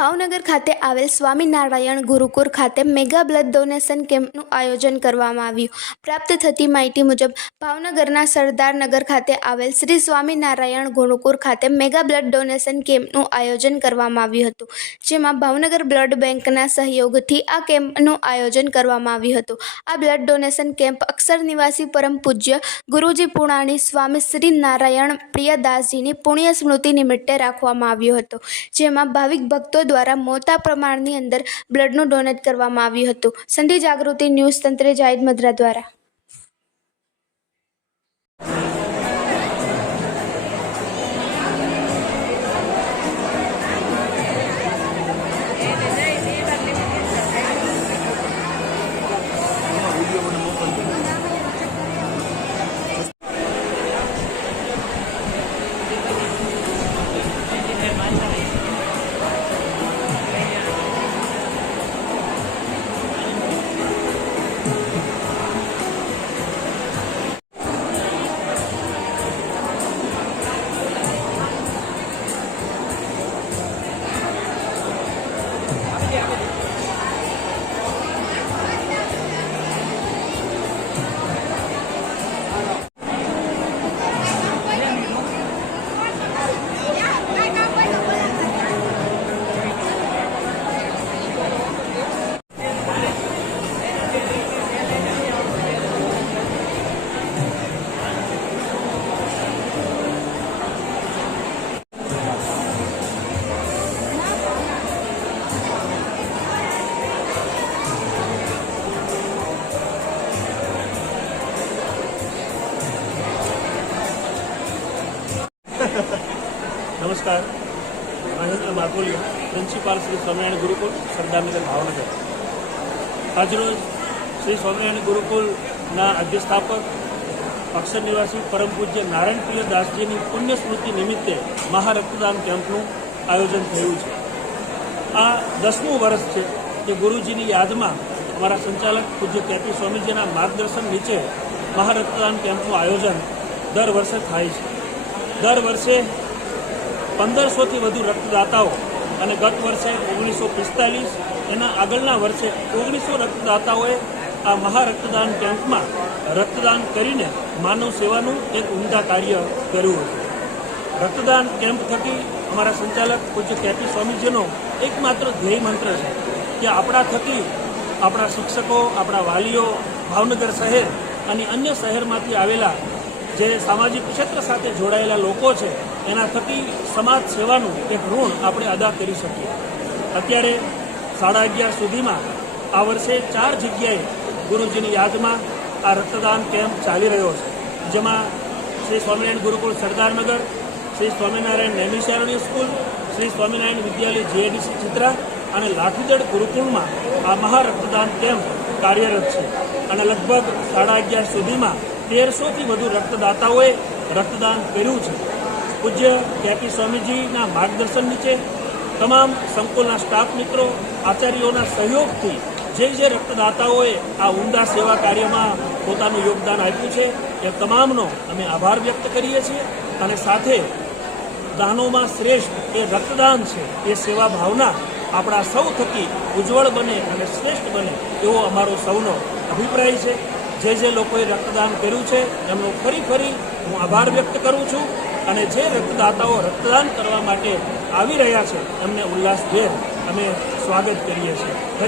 ભાવનગર ખાતે આવેલ સ્વામિનારાયણ ગુરુકુળ ખાતે મેગા બ્લડ ડોનેશન કેમ્પનું આયોજન કરવામાં આવ્યું. પ્રાપ્ત થતી માહિતી મુજબ, ભાવનગરના સરદારનગર ખાતે આવેલ શ્રી સ્વામિનારાયણ ગુરુકુળ ખાતે મેગા બ્લડ ડોનેશન કેમ્પનું આયોજન કરવામાં આવ્યું હતું, જેમાં ભાવનગર બ્લડ બેંકના સહયોગથી આ કેમ્પનું આયોજન કરવામાં આવ્યું હતું. આ બ્લડ ડોનેશન કેમ્પ અક્ષર નિવાસી પરમ પૂજ્ય ગુરુજી પુણાણી સ્વામી શ્રી નારાયણ પ્રિયદાસજીની પુણ્ય સ્મૃતિ નિમિત્તે રાખવામાં આવ્યો હતો, જેમાં ભાવિક ભક્તો દ્વારા મોટા પ્રમાણની અંદર બ્લડનું ડોનેટ કરવામાં આવ્યું હતું. સંધિ જાગૃતિ ન્યૂઝ તંત્રે જાહેર મદ્રા દ્વારા. નમસ્કાર. મહેન્દ્ર માથોલિયા પ્રિન્સિપાલ શ્રી સ્વામિનારાયણ ગુરુકુલ, સરદારનગર, ભાવનગર. આજરોજ શ્રી સ્વામિનારાયણ ગુરુકુળના અધ્યસ્થાપક, અક્ષર નિવાસી પરમ પૂજ્ય નારાયણ પ્રિય દાસજીની પુણ્ય સ્મૃતિ નિમિત્તે મહારક્તદાન કેમ્પનું આયોજન થયું છે. આ દસમું વર્ષ છે કે ગુરુજીની યાદમાં અમારા સંચાલક પૂજ્ય કેપી સ્વામીજીના માર્ગદર્શન નીચે મહારક્તદાન કેમ્પનું આયોજન દર વર્ષે થાય છે. દર વર્ષે પંદરસોથી વધુ રક્તદાતાઓ અને ગત વર્ષે ઓગણીસો પિસ્તાલીસ, એના આગળના વર્ષે ઓગણીસો રક્તદાતાઓએ આ મહારક્તદાન કેમ્પમાં રક્તદાન કરીને માનવ સેવાનું એક ઉમદા કાર્ય કર્યું હતું. રક્તદાન કેમ્પ થકી અમારા સંચાલક પૂજ્ય કેપી સ્વામીજીનો એકમાત્ર ધ્યેય મંત્ર છે કે આપણા થકી આપણા શિક્ષકો, આપણા વાલીઓ, ભાવનગર શહેર અને અન્ય શહેરમાંથી આવેલા જે સામાજિક ક્ષેત્ર સાથે જોડાયેલા લોકો છે, એના થકી સમાજ સેવાનું એક ઋણ આપણે અદા કરી શકીએ. અત્યારે સાડા અગિયાર સુધીમાં આ વર્ષે ચાર જગ્યાએ ગુરુજીની યાદમાં આ રક્તદાન કેમ્પ ચાલી રહ્યો છે. જેમાં શ્રી સ્વામિનારાયણ ગુરુકુળ સરદારનગર શ્રી સ્વામિનારાયણ નૈમિશારણ્ય સ્કૂલ, શ્રી સ્વામિનારાયણ વિદ્યાલય જીએડીસી ચિત્રા અને લાઠીદળ ગુરુકુળમાં આ મહારક્તદાન કેમ્પ કાર્યરત છે. અને લગભગ સાડા અગિયાર સુધીમાં તેરસોથી વધુ રક્તદાતાઓએ રક્તદાન કર્યું છે. પૂજ્ય કેપી સ્વામીજીના માર્ગદર્શન નીચે તમામ સંકુલના સ્ટાફ મિત્રો, આચાર્યોના સહયોગથી જે જે રક્તદાતાઓએ આ ઉમદા સેવા કાર્યમાં પોતાનું યોગદાન આપ્યું છે, એ તમામનો અમે આભાર વ્યક્ત કરીએ છીએ અને સાથે દાનોમાં શ્રેષ્ઠ એ રક્તદાન છે, એ સેવા ભાવના આપણા સૌ થકી ઉજ્જવળ બને અને શ્રેષ્ઠ બને એવો અમારો સૌનો અભિપ્રાય છે. જે જે લોકોએ રક્તદાન કર્યું છે, એમનો ફરી ફરી હું આભાર વ્યક્ત કરું છું અને જે રક્તદાતાઓ રક્તદાન કરવા માટે આવી રહ્યા છે, એમને ઉલ્લાસભેર અમે સ્વાગત કરીએ છીએ.